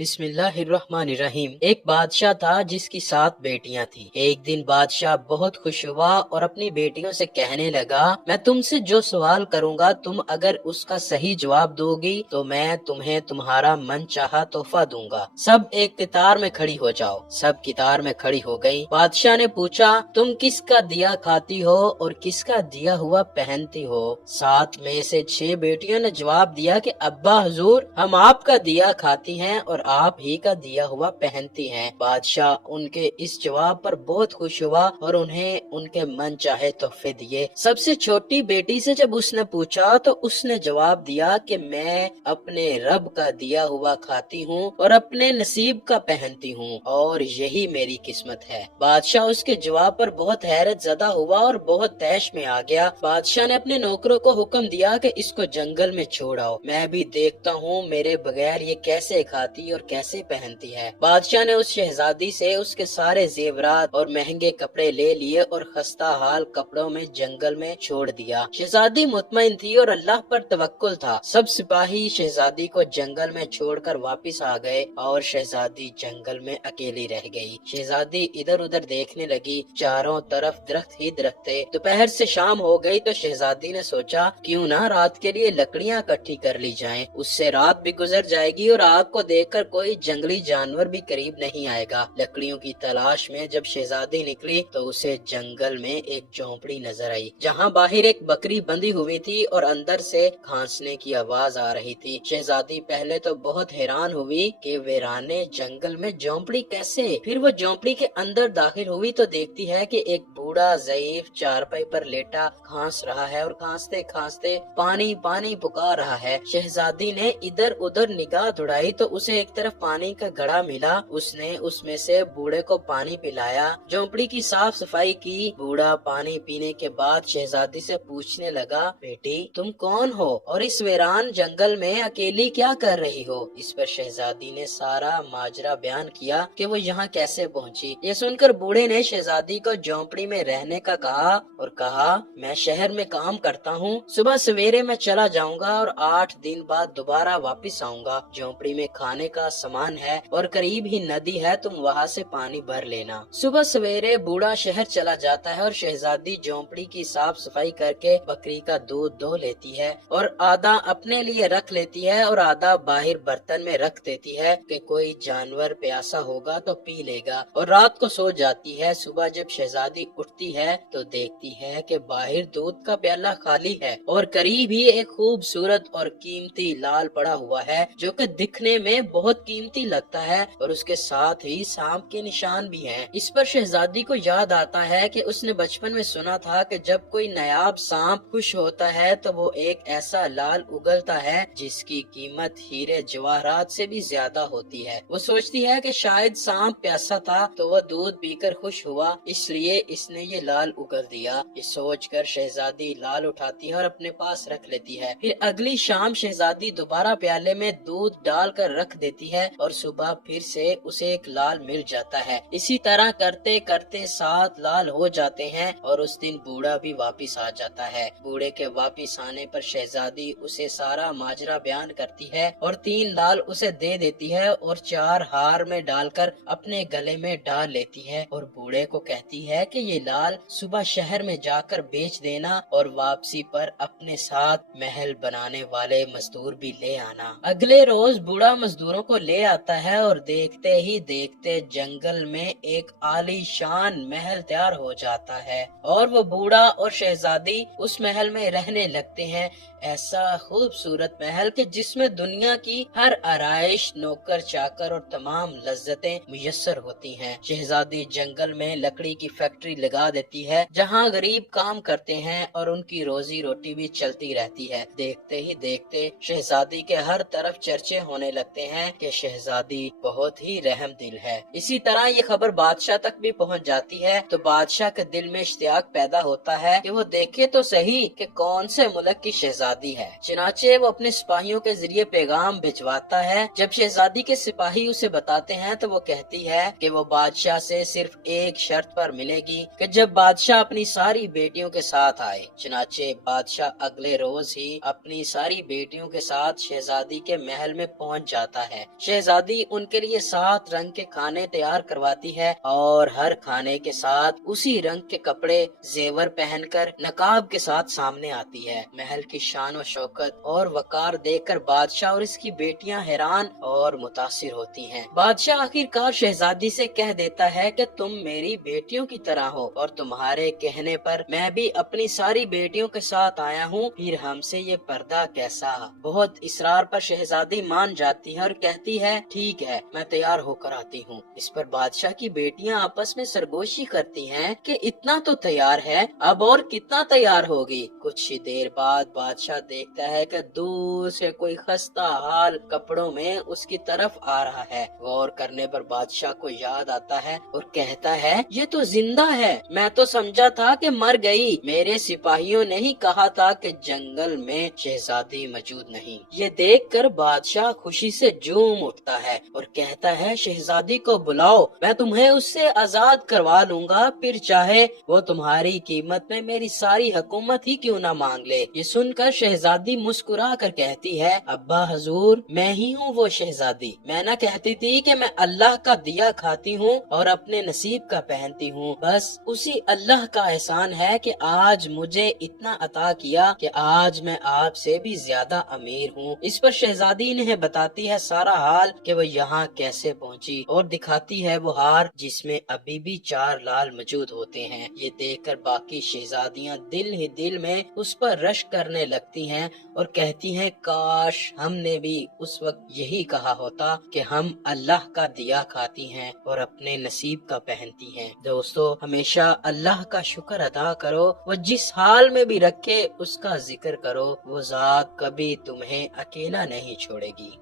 बिस्मिल्लाहिर्रहमानिर्रहीम। एक बादशाह था जिसकी 7 बेटियां थी। एक दिन बादशाह बहुत खुश हुआ और अपनी बेटियों से कहने लगा, मैं तुमसे जो सवाल करूंगा तुम अगर उसका सही जवाब दोगी तो मैं तुम्हें तुम्हारा मन चाहा तोहफा दूंगा। सब एक कतार में खड़ी हो जाओ। सब कतार में खड़ी हो गई। बादशाह ने पूछा, तुम किसका दिया खाती हो और किसका दिया हुआ पहनती हो? 7 में से 6 बेटियों ने जवाब दिया कि अब्बा हुजूर, हम आपका दिया खाती हैं और आप ही का दिया हुआ पहनती हैं। बादशाह उनके इस जवाब पर बहुत खुश हुआ और उन्हें उनके मन चाहे तोहफे दिए। सबसे छोटी बेटी से जब उसने पूछा तो उसने जवाब दिया कि मैं अपने रब का दिया हुआ खाती हूँ और अपने नसीब का पहनती हूँ और यही मेरी किस्मत है। बादशाह उसके जवाब पर बहुत हैरत ज़दा हुआ और बहुत तैश में आ गया। बादशाह ने अपने नौकरों को हुक्म दिया कि इसको जंगल में छोड़ आओ, मैं भी देखता हूँ मेरे बगैर ये कैसे खाती और कैसे पहनती है। बादशाह ने उस शहजादी से उसके सारे जेवरात और महंगे कपड़े ले लिए और खस्ता हाल कपड़ों में जंगल में छोड़ दिया। शहजादी मुतमईन थी और अल्लाह पर तवक्कुल था। सब सिपाही शहजादी को जंगल में छोड़कर वापस आ गए और शहजादी जंगल में अकेली रह गई। शहजादी इधर उधर देखने लगी, चारों तरफ दरख्त ही दरख्त थे। दोपहर से शाम हो गई तो शहजादी ने सोचा, क्यों ना रात के लिए लकड़ियाँ इकट्ठी कर ली जाएं। उससे रात भी गुजर जाएगी और आग को देखकर कोई जंगली जानवर भी करीब नहीं आएगा। लकड़ियों की तलाश में जब शहजादी निकली तो उसे जंगल में एक झोंपड़ी नजर आई, जहाँ बाहर एक बकरी बंधी हुई थी और अंदर से खांसने की आवाज आ रही थी। शहजादी पहले तो बहुत हैरान हुई कि वीराने जंगल में झोंपड़ी कैसे। फिर वो झोंपड़ी के अंदर दाखिल हुई तो देखती है कि एक बूढ़ा ज़ईफ चारपाई पर लेटा खांस रहा है और खांसते खांसते पानी पानी पुकार रहा है। शहजादी ने इधर उधर निगाह दौड़ाई तो उसे एक तरफ पानी का घड़ा मिला। उसने उसमें से बूढ़े को पानी पिलाया, झोंपड़ी की साफ सफाई की। बूढ़ा पानी पीने के बाद शहजादी से पूछने लगा, बेटी तुम कौन हो और इस वीरान जंगल में अकेली क्या कर रही हो? इस पर शहजादी ने सारा माजरा बयान किया कि वो यहाँ कैसे पहुँची। ये सुनकर बूढ़े ने शहजादी को झोंपड़ी में रहने का कहा और कहा, मैं शहर में काम करता हूँ, सुबह सवेरे मैं चला जाऊंगा और 8 दिन बाद दोबारा वापस आऊंगा। झोंपड़ी में खाने का सामान है और करीब ही नदी है, तुम वहाँ से पानी भर लेना। सुबह सवेरे बूढ़ा शहर चला जाता है और शहजादी झोंपड़ी की साफ सफाई करके बकरी का दूध दो लेती है और आधा अपने लिए रख लेती है और आधा बाहर बर्तन में रख देती है कि कोई जानवर प्यासा होगा तो पी लेगा, और रात को सो जाती है। सुबह जब शहजादी उठती है तो देखती है कि बाहर दूध का प्याला खाली है और करीब ही एक खूबसूरत और कीमती लाल पड़ा हुआ है जो कि दिखने में बहुत कीमती लगता है और उसके साथ ही सांप के निशान भी हैं। इस पर शहजादी को याद आता है कि उसने बचपन में सुना था कि जब कोई नायाब सांप खुश होता है तो वो एक ऐसा लाल उगलता है जिसकी कीमत हीरे जवाहरात से भी ज्यादा होती है। वो सोचती है कि शायद सांप प्यासा था तो वो दूध पीकर खुश हुआ, इसलिए इसने ये लाल उगल दिया। ये सोचकर शहजादी लाल उठाती है और अपने पास रख लेती है। फिर अगली शाम शहजादी दोबारा प्याले में दूध डालकर रख देती है और सुबह फिर से उसे एक लाल मिल जाता है। इसी तरह करते करते 7 लाल हो जाते हैं और उस दिन बूढ़ा भी वापिस आ जाता है। बूढ़े के वापिस आने पर शहजादी उसे सारा माजरा बयान करती है और 3 लाल उसे दे देती है और 4 हार में डालकर अपने गले में डाल लेती है और बूढ़े को कहती है कि ये लाल सुबह शहर में जाकर बेच देना और वापसी पर अपने साथ महल बनाने वाले मजदूर भी ले आना। अगले रोज बूढ़ा मजदूरों को ले आता है और देखते ही देखते जंगल में एक आलीशान महल तैयार हो जाता है और वो बूढ़ा और शहजादी उस महल में रहने लगते हैं। ऐसा खूबसूरत महल कि जिसमें दुनिया की हर आराइश, नौकर चाकर और तमाम लज्जतें मुयस्सर होती हैं। शहजादी जंगल में लकड़ी की फैक्ट्री लगा देती है जहाँ गरीब काम करते हैं और उनकी रोजी रोटी भी चलती रहती है। देखते ही देखते शहजादी के हर तरफ चर्चे होने लगते हैं कि शहजादी बहुत ही रहम दिल है। इसी तरह ये खबर बादशाह तक भी पहुँच जाती है तो बादशाह के दिल में इश्तियाक पैदा होता है कि वो देखे तो सही कि कौन से मुल्क की शहजादी है। चुनाचे वो अपने सिपाहियों के जरिए पैगाम भिजवाता है। जब शहजादी के सिपाही उसे बताते हैं तो वो कहती है कि वो बादशाह से सिर्फ एक शर्त पर मिलेगी कि जब बादशाह अपनी सारी बेटियों के साथ आए। चुनाचे बादशाह अगले रोज ही अपनी सारी बेटियों के साथ शहजादी के महल में पहुंच जाता है शहजादी उनके लिए 7 रंग के खाने तैयार करवाती है और हर खाने के साथ उसी रंग के कपड़े जेवर पहनकर नकाब के साथ सामने आती है। महल की शान और शौकत और वकार देखकर बादशाह और इसकी बेटियां हैरान और मुतासिर होती हैं। बादशाह आखिरकार शहजादी से कह देता है कि तुम मेरी बेटियों की तरह हो और तुम्हारे कहने पर मैं भी अपनी सारी बेटियों के साथ आया हूँ, फिर हमसे ये पर्दा कैसा। बहुत इसरार पर शहजादी मान जाती है और कहती है ठीक है, मैं तैयार होकर आती हूँ। इस पर बादशाह की बेटियां आपस में सरगोशी करती हैं कि इतना तो तैयार है, अब और कितना तैयार होगी। कुछ ही देर बाद बादशाह देखता है कि दूर से कोई खस्ता हाल कपड़ों में उसकी तरफ आ रहा है। गौर करने पर बादशाह को याद आता है और कहता है ये तो जिंदा है, मैं तो समझा था कि मर गई। मेरे सिपाहियों ने ही कहा था कि जंगल में शहजादी मौजूद नहीं। ये देखकर बादशाह खुशी से झूम उठता है और कहता है शहजादी को बुलाओ, मैं तुम्हें उससे आजाद करवा लूंगा, फिर चाहे वो तुम्हारी कीमत में मेरी सारी हुकूमत ही क्यों ना मांग ले। ये सुनकर शहजादी मुस्कुरा कर कहती है अब्बा हजूर, मैं ही हूँ वो शहजादी। मैं ना कहती थी कि मैं अल्लाह का दिया खाती हूँ और अपने नसीब का पहनती हूँ, बस उसी अल्लाह का एहसान है कि आज मुझे इतना अता किया कि आज मैं आपसे भी ज्यादा अमीर हूँ। इस पर शहजादी इन्हें बताती है सारा हाल कि वो यहाँ कैसे पहुँची और दिखाती है वो हार जिसमें अभी भी 4 लाल मौजूद होते हैं। ये देखकर बाकी शहजादियाँ दिल ही दिल में उस पर रश करने लगती हैं और कहती हैं काश हमने भी उस वक्त यही कहा होता कि हम अल्लाह का दिया खाती हैं और अपने नसीब का पहनती हैं। दोस्तों, हमेशा अल्लाह का शुक्र अदा करो, वो जिस हाल में भी रखे उसका जिक्र करो, वो ज़ात कभी तुम्हें अकेला नहीं छोड़ेगी।